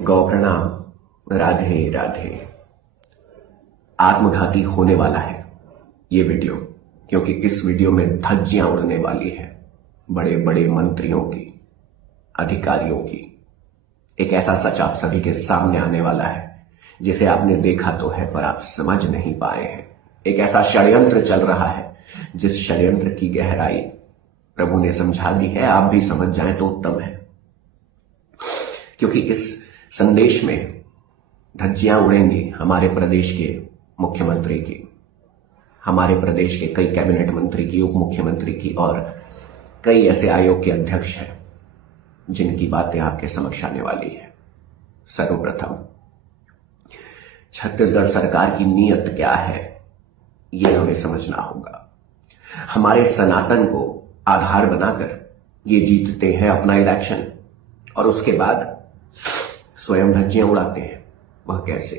गौ प्रणाम। राधे राधे। आत्मघाती होने वाला है ये वीडियो, क्योंकि इस वीडियो में धज्जियां उड़ने वाली है बड़े बड़े मंत्रियों की, अधिकारियों की। एक ऐसा सच आप सभी के सामने आने वाला है जिसे आपने देखा तो है पर आप समझ नहीं पाए हैं। एक ऐसा षड्यंत्र चल रहा है जिस षड्यंत्र की गहराई प्रभु ने समझा दी है। आप भी समझ जाएं तो उत्तम है, क्योंकि इस संदेश में धज्जियां उड़ेंगी हमारे प्रदेश के मुख्यमंत्री की, हमारे प्रदेश के कई कैबिनेट मंत्री की, उप मुख्यमंत्री की, और कई ऐसे आयोग के अध्यक्ष हैं जिनकी बातें आपके समक्ष आने वाली है। सर्वप्रथम छत्तीसगढ़ सरकार की नीयत क्या है ये हमें समझना होगा। हमारे सनातन को आधार बनाकर ये जीतते हैं अपना इलेक्शन और उसके बाद स्वयं धज्जियां उड़ाते हैं। वह कैसे?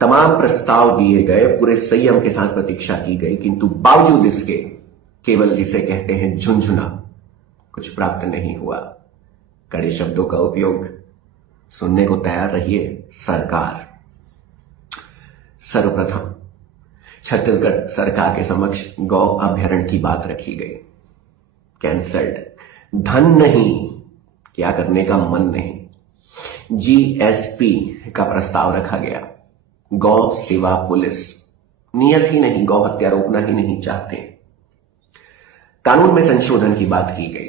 तमाम प्रस्ताव दिए गए, पूरे संयम के साथ प्रतीक्षा की गई, किंतु बावजूद इसके केवल जिसे कहते हैं झुंझुना, कुछ प्राप्त नहीं हुआ। कड़े शब्दों का उपयोग, सुनने को तैयार रहिए। सरकार, सर्वप्रथम छत्तीसगढ़ सरकार के समक्ष गौ अभ्यारण्य की बात रखी गई, कैंसल्ड। धन नहीं, क्या करने का मन नहीं। जीएसपी का प्रस्ताव रखा गया, गौ सेवा पुलिस। नियत ही नहीं, गौ हत्या रोकना ही नहीं चाहते। कानून में संशोधन की बात की गई,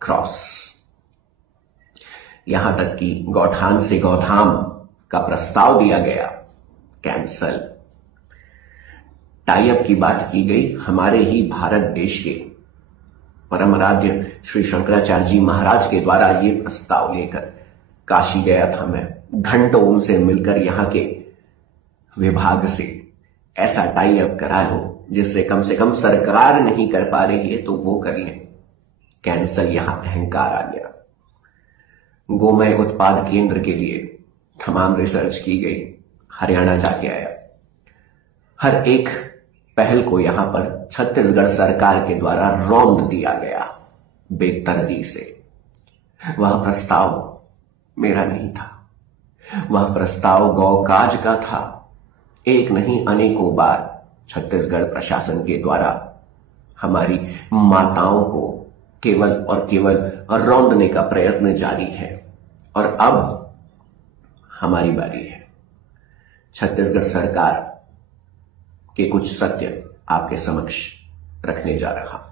क्रॉस। यहां तक कि गौठान से गौधाम का प्रस्ताव दिया गया, कैंसल। टाई अप की बात की गई, हमारे ही भारत देश के परम आराध्य श्री शंकराचार्य जी महाराज के द्वारा यह प्रस्ताव लेकर काशी गया था मैं। घंटों उनसे मिलकर यहां के विभाग से ऐसा टाई अप करा लो जिससे कम से कम सरकार नहीं कर पा रही है तो वो कर ले, कैंसल। यहां अहंकार आ गया। गोमय उत्पाद केंद्र के लिए तमाम रिसर्च की गई, हरियाणा जाके आया। हर एक पहल को यहां पर छत्तीसगढ़ सरकार के द्वारा रौंद दिया गया बेदर्दी से। वह प्रस्ताव मेरा नहीं था, वह प्रस्ताव गौकाज का था। एक नहीं अनेकों बार छत्तीसगढ़ प्रशासन के द्वारा हमारी माताओं को केवल और केवल रौंदने का प्रयत्न जारी है, और अब हमारी बारी है। छत्तीसगढ़ सरकार के कुछ सत्य आपके समक्ष रखने जा रहा।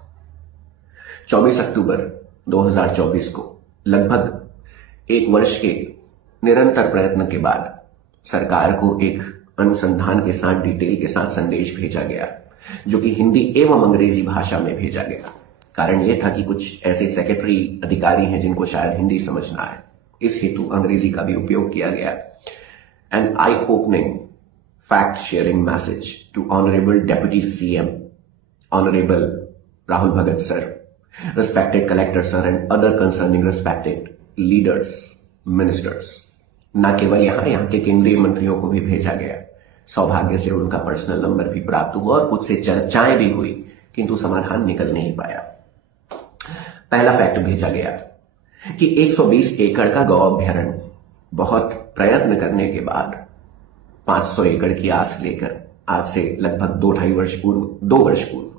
24 अक्टूबर 2024 को लगभग एक वर्ष के निरंतर प्रयत्न के बाद सरकार को एक अनुसंधान के साथ, डिटेल के साथ संदेश भेजा गया, जो कि हिंदी एवं अंग्रेजी भाषा में भेजा गया। कारण यह था कि कुछ ऐसे सेक्रेटरी अधिकारी हैं जिनको शायद हिंदी समझ ना आए, इस हेतु अंग्रेजी का भी उपयोग किया गया। N I opening fact sharing message to Honorable Deputy CM, Honorable Rahul Bhagat sir, respected collector sir and other concerning respected leaders, ministers। न केवल यहाँ के केंद्रीय मंत्रियों को भी भेजा गया। सौभाग्य से उनका पर्सनल नंबर भी प्राप्त हुआ और कुछ से चर्चाएं भी हुई, किंतु समाधान निकल नहीं पाया। पहला फैक्ट भेजा गया कि 120 एकड़ का गौ अभ्यारण्य, बहुत प्रयत्न करने के बाद 500 एकड़ की आस लेकर आज से लगभग 2 वर्ष पूर्व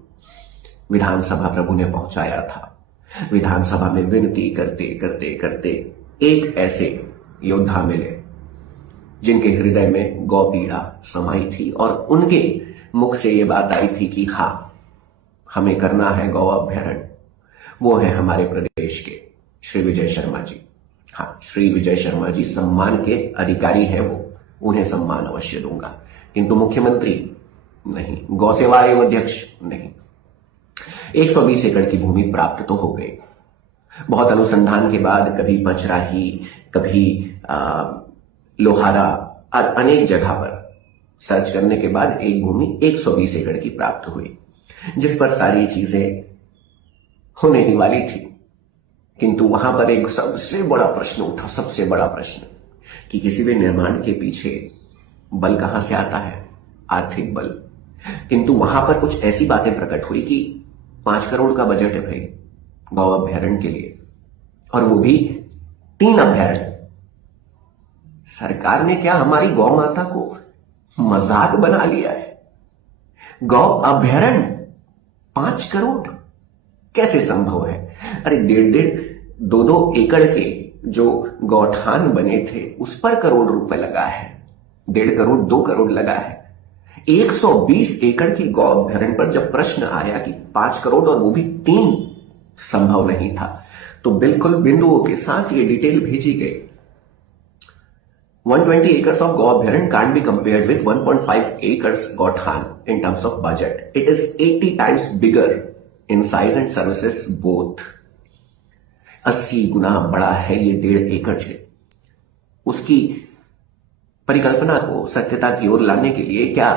विधानसभा प्रभु ने पहुंचाया था। विधानसभा में विनती करते करते करते एक ऐसे योद्धा मिले जिनके हृदय में गौ पीड़ा समाई थी, और उनके मुख से ये बात आई थी कि हाँ, हमें करना है गौ अभ्यारण्य। वो है हमारे प्रदेश के श्री विजय शर्मा जी। हाँ, श्री विजय शर्मा जी सम्मान के अधिकारी है, वो उन्हें सम्मान अवश्य दूंगा, किंतु मुख्यमंत्री नहीं, गौ सेवा आयोग अध्यक्ष नहीं। 120 एकड़ की भूमि प्राप्त तो हो गई। बहुत अनुसंधान के बाद कभी पचराही, कभी लोहारा और अनेक जगह पर सर्च करने के बाद एक भूमि 120 एकड़ की प्राप्त हुई, जिस पर सारी चीजें होने ही वाली थी। किंतु वहां पर एक सबसे बड़ा प्रश्न उठा, सबसे बड़ा प्रश्न, कि किसी भी निर्माण के पीछे बल कहां से आता है? आर्थिक बल। किंतु वहां पर कुछ ऐसी बातें प्रकट हुई कि 5 करोड़ का बजट है भाई गौ अभ्यारण्य के लिए, और वो भी 3 अभ्यारण्य, सरकार ने क्या हमारी गौ माता को मजाक बना लिया है? गौ अभ्यारण्य 5 करोड़ कैसे संभव है? अरे 1.5-2 एकड़ के जो गौठान बने थे उस पर करोड़ रुपए लगा है, 1.5 करोड़ 2 करोड़ लगा है। 120 एकड़ की गौ अभ्यारण्य पर जब प्रश्न आया कि 5 करोड़ और वो भी 3 संभव नहीं था, तो बिल्कुल बिंदुओं के साथ ये डिटेल भेजी गई। 120 acres of Go Abhyaran can't be compared with 1.5 acres Gothan in terms of budget. It is 80 times bigger in size and services both. 80 गुना बड़ा है ये 1.5 एकड़ से। उसकी परिकल्पना को सत्यता की ओर लाने के लिए क्या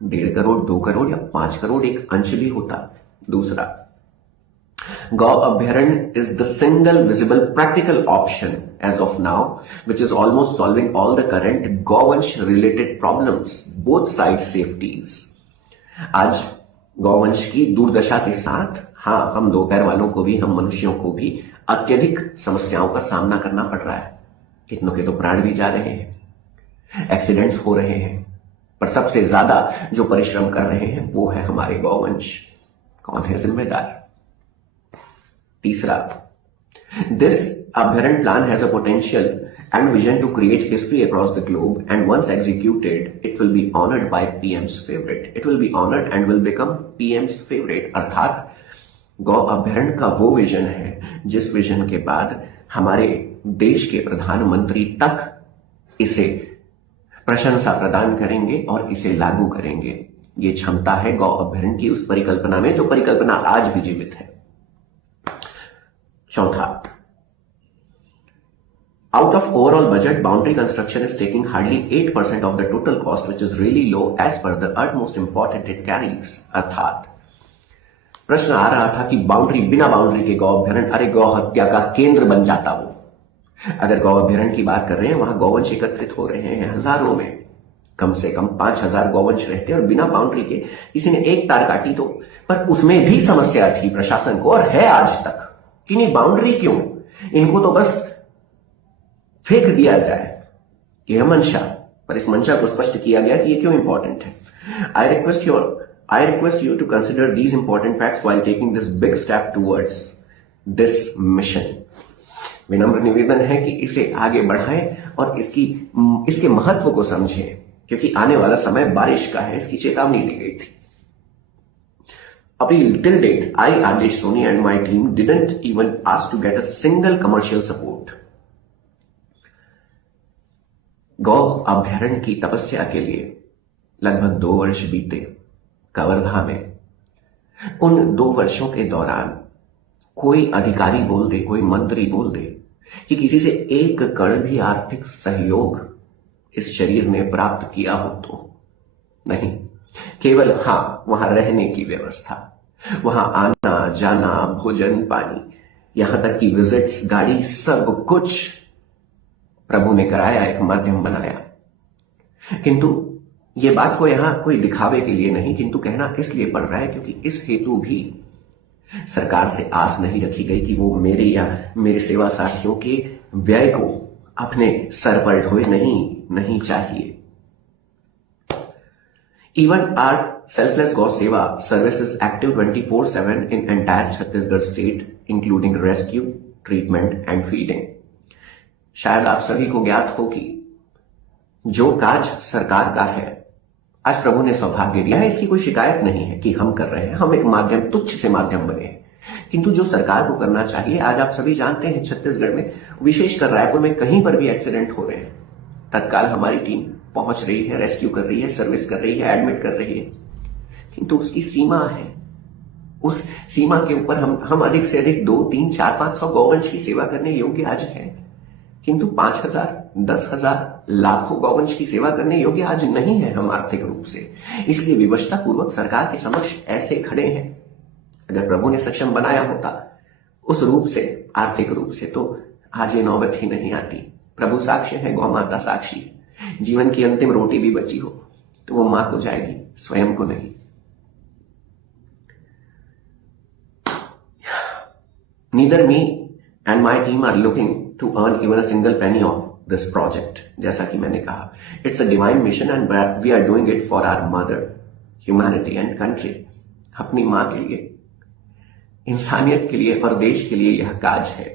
1.5 करोड़ 2 करोड़ या 5 करोड़ एक अंश भी होता? दूसरा, Go Abhyaran is the single visible practical option as of now, which is almost solving all the current Govansh related problems, both sides safeties. आज गौवंश की दुर्दशा के साथ हम दो पैर वालों को भी, हम मनुष्यों को भी अत्यधिक समस्याओं का सामना करना पड़ रहा है। कितनों के तो प्राण भी जा रहे हैं, एक्सीडेंट्स हो रहे हैं, पर सबसे ज्यादा जो परिश्रम कर रहे हैं वो है हमारे गौवंश। कौन है जिम्मेदार? तीसरा, this Abhyaran plan has a potential and vision to create history across the globe, and once executed, it will be honored by PM's favorite. It will be honored and will become PM's favorite. अर्थात गौ अभ्यारण्य का वो vision है जिस vision के बाद हमारे देश के प्रधानमंत्री तक इसे प्रशंसा प्रदान करेंगे और इसे लागू करेंगे। ये क्षमता है गौ अभ्यारण्य की उस परिकल्पना में जो परिकल्पना आज भी जीवित है। चौथा, out of overall budget, boundary construction is taking hardly 8% of the total cost, which is really low as per the utmost important it carries. अर्थात प्रश्न आ रहा था कि बाउंड्री, बिना बाउंड्री के गौ अभ्यारण्य, अरे गौ हत्या का केंद्र बन जाता वो। अगर गौ अभ्यारण्य की बात कर रहे हैं, वहां गौवंश एकत्रित हो रहे हैं हजारों में, कम से कम 5000 गौवंश रहते, और बिना बाउंड्री के किसी ने एक तार काटी तो, पर उसमें भी समस्या थी प्रशासन को और है आज तक कि नहीं बाउंड्री क्यों, इनको तो बस फेंक दिया जाए कि यह मंशा, पर इस मंशा को स्पष्ट किया गया कि ये क्यों इंपॉर्टेंट है। I request you to consider these important facts while taking this big step towards this mission. विनम्र निवेदन है कि इसे आगे बढ़ाएं और इसके महत्व को समझें, क्योंकि आने वाला समय बारिश का है, इसकी चेतावनी दी गई थी। Appeal till date, I, Adesh Soni and my team didn't even ask to get a single commercial support. गौ अभ्यारण्य की तपस्या के लिए लगभग 2 वर्ष बीते कवर्धा में। उन 2 वर्षों के दौरान कोई अधिकारी बोल दे, कोई मंत्री बोल दे कि किसी से 1 कण भी आर्थिक सहयोग इस शरीर ने प्राप्त किया हो तो नहीं। केवल वहां रहने की व्यवस्था, वहां आना जाना, भोजन पानी, यहां तक कि विजिट्स, गाड़ी, सब कुछ प्रभु ने कराया, एक माध्यम बनाया। किंतु ये बात को यहां कोई दिखावे के लिए नहीं, किंतु कहना इसलिए पड़ रहा है क्योंकि इस हेतु भी सरकार से आस नहीं रखी गई कि वो मेरे या मेरे सेवा साथियों के व्यय को अपने सर पर ढोए, नहीं चाहिए। Even our selfless Gau Seva service is active 24/7 in entire Chhattisgarh state, including rescue, treatment and feeding. शायद आप सभी को ज्ञात हो कि जो काज सरकार का है, आज प्रभु ने सौभाग्य दिया है, इसकी कोई शिकायत नहीं है कि हम कर रहे हैं, हम एक माध्यम, तुच्छ से माध्यम बने हैं। किंतु जो सरकार को करना चाहिए, आज आप सभी जानते हैं छत्तीसगढ़ में, विशेषकर रायपुर में कहीं पर भी एक्सीडेंट हो रहे हैं, तत्काल हमारी टीम पहुंच रही है, रेस्क्यू कर रही है, सर्विस कर रही है, एडमिट कर रही है। किंतु उसकी सीमा है, उस सीमा के ऊपर हम अधिक से अधिक 2, 3, 4, 500 गौवंश की सेवा करने योग्य आज है, किंतु 5000, 10,000, लाखों गौवंश की सेवा करने योग्य आज नहीं है हम आर्थिक रूप से। इसलिए विवशता पूर्वक सरकार के समक्ष ऐसे खड़े हैं। अगर प्रभु ने सक्षम बनाया होता उस रूप से, आर्थिक रूप से, तो आज ये नौबत ही नहीं आती। प्रभु साक्ष्य है, गौ माता साक्षी है। जीवन की अंतिम रोटी भी बची हो तो वो मां को जाएगी, स्वयं को नहीं। Neither me and my team are looking to earn even a single penny of this project. जैसा कि मैंने कहा, it's a divine mission and we are doing it for our mother, humanity and country. अपनी माँ के लिए, इंसानियत के लिए और देश के लिए यह काज है.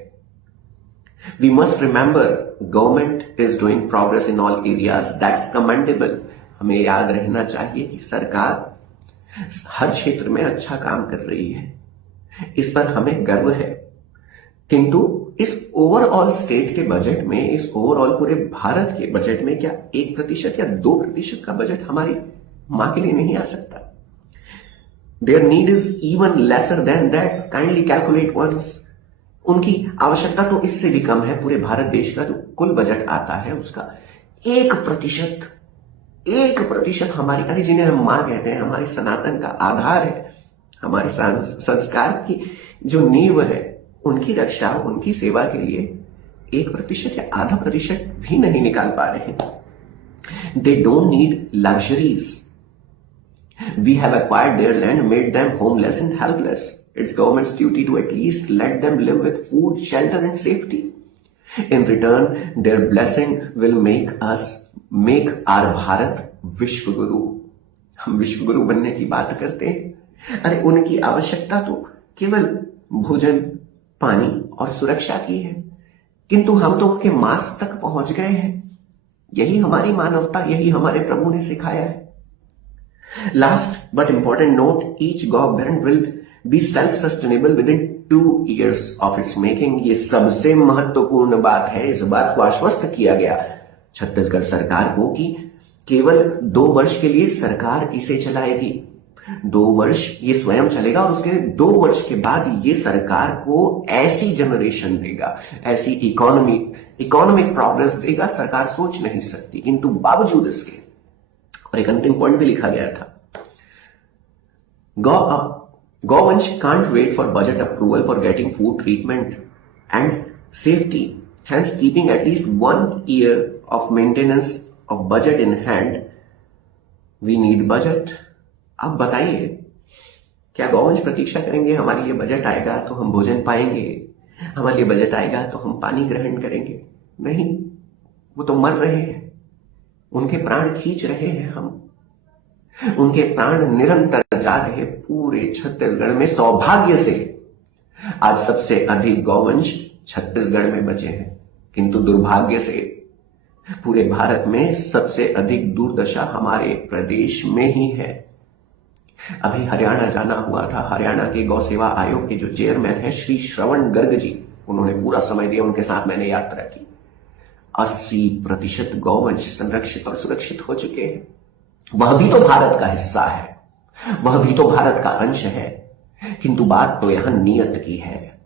We must remember government is doing progress in all areas. That's commendable. हमें याद रहना चाहिए कि सरकार हर क्षेत्र में अच्छा काम कर रही है. इस पर हमें गर्व है. किंतु इस ओवरऑल स्टेट के बजट में, इस ओवरऑल पूरे भारत के बजट में क्या 1% या 2% का बजट हमारी मां के लिए नहीं आ सकता? Their need is even lesser than that. Kindly calculate once. उनकी आवश्यकता तो इससे भी कम है. पूरे भारत देश का जो कुल बजट आता है उसका 1% हमारी, अरे जिन्हें हम मां कहते हैं, हमारी सनातन का आधार है, हमारे संस्कार की जो नींव है, उनकी रक्षा, उनकी सेवा के लिए 1% या आधा प्रतिशत भी नहीं निकाल पा रहे हैं. They don't need luxuries. We have acquired their land, made them homeless and helpless. It's government's duty to at least let them live with food, shelter and safety. In return, their blessing will make our Bharat विश्व गुरु. हम विश्व गुरु बनने की बात करते हैं. अरे उनकी आवश्यकता तो केवल भोजन, पानी और सुरक्षा की है, किंतु हम तो उनके मांस तक पहुंच गए हैं. यही हमारी मानवता, यही हमारे प्रभु ने सिखाया है. Last but important note, each government will be self-sustainable within 2 years of its making. ये सबसे महत्वपूर्ण बात है. इस बात को आश्वस्त किया गया छत्तीसगढ़ सरकार को कि केवल 2 वर्ष के लिए सरकार इसे चलाएगी. 2 वर्ष ये स्वयं चलेगा और उसके 2 वर्ष के बाद ये सरकार को ऐसी जनरेशन देगा, ऐसी इकोनॉमिक प्रोग्रेस देगा, सरकार सोच नहीं सकती. किंतु बावजूद इसके, और एक अंतिम पॉइंट भी लिखा गया था, गौवंश can't wait for budget approval for getting food treatment and safety. Hence, keeping at least 1 year of maintenance of budget in hand, we need budget. अब बताइए, क्या गौवंश प्रतीक्षा करेंगे हमारे लिए बजट आएगा तो हम भोजन पाएंगे, हमारे लिए बजट आएगा तो हम पानी ग्रहण करेंगे? नहीं, वो तो मर रहे हैं. उनके प्राण खींच रहे हैं हम. उनके प्राण निरंतर जा रहे. पूरे छत्तीसगढ़ में सौभाग्य से आज सबसे अधिक गौवंश छत्तीसगढ़ में बचे हैं, किंतु दुर्भाग्य से पूरे भारत में सबसे अधिक दुर्दशा हमारे प्रदेश में ही है. अभी हरियाणा जाना हुआ था. हरियाणा के गौ सेवा आयोग के जो चेयरमैन है श्री श्रवण गर्ग जी, उन्होंने पूरा समय दिया, उनके साथ मैंने यात्रा की. 80% गौवंश संरक्षित और सुरक्षित हो चुके हैं. वह भी तो भारत का हिस्सा है, वह भी तो भारत का अंश है. किंतु बात तो यहां नियत की है.